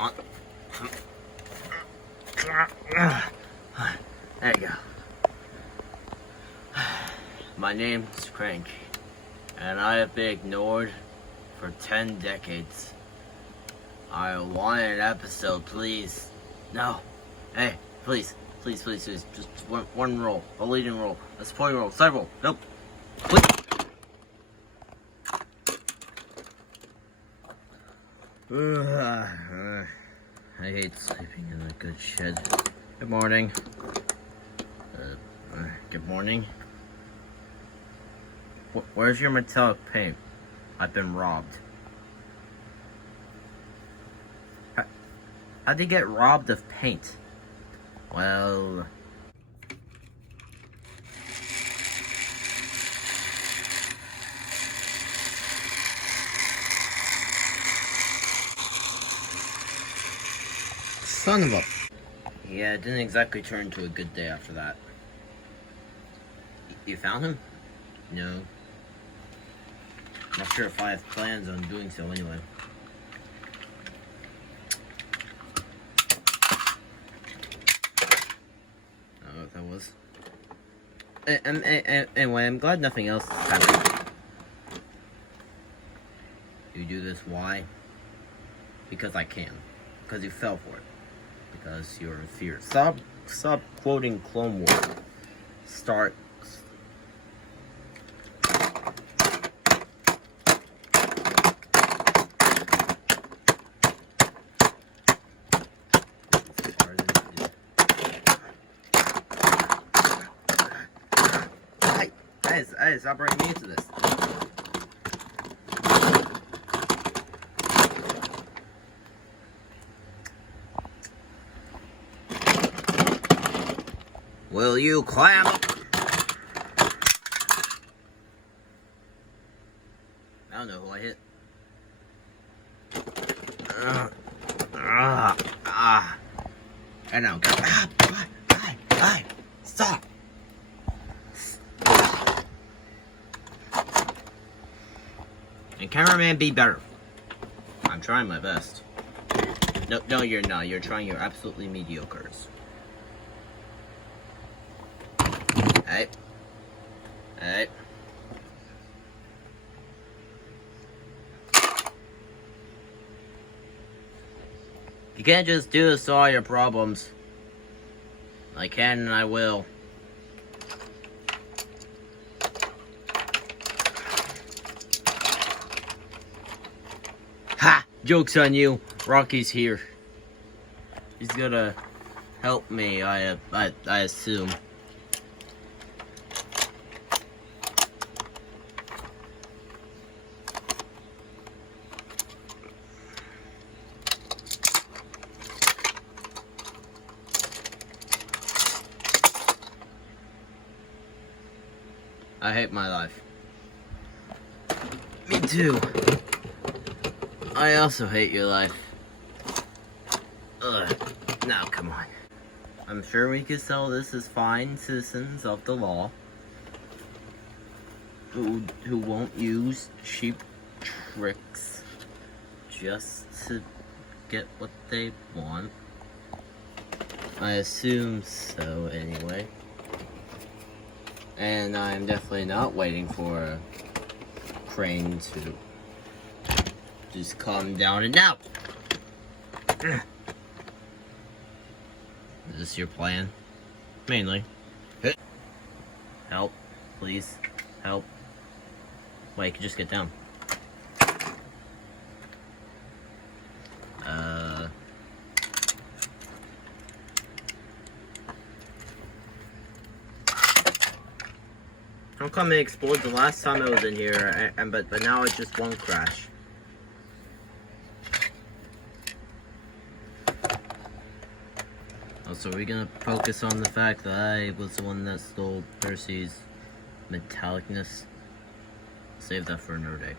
on. There you go. My name is Crank, and I have been ignored for 10 decades. I want an episode, please. No. Hey, please. Please. Just one role. A leading role. A supporting role. Side role. Nope. Please. I hate sleeping in a good shed. Good morning. Good morning. Where's your metallic paint? I've been robbed. How'd they get robbed of paint? Well... Son of a... Yeah, it didn't exactly turn into a good day after that. You found him? No. Not sure if I have plans on doing so anyway. I don't know what that was. Anyway, I'm glad nothing else happened. You do this, why? Because I can. Because you fell for it. Because you're in fear. Stop quoting Clone Wars. Start. Hey, stop bringing me into this. Will you climb up? I don't know who I hit. And now go. Stop. And cameraman, be better. I'm trying my best. No, you're not. You're trying your absolutely mediocres. Hey. You can't just do this to all your problems. I can and I will. Ha! Joke's on you. Rocky's here. He's gonna help me, I assume. I hate my life. Me too. I also hate your life. Ugh. Now, come on. I'm sure we could sell this as fine citizens of the law who won't use cheap tricks just to get what they want. I assume so, anyway. And I'm definitely not waiting for a crane to just calm down and now. Is this your plan? Mainly. Help, please. Help. Wait, you can just get down. How come it exploded the last time I was in here, but now it just won't crash? Also, are we gonna focus on the fact that I was the one that stole Percy's metallicness? Save that for another day.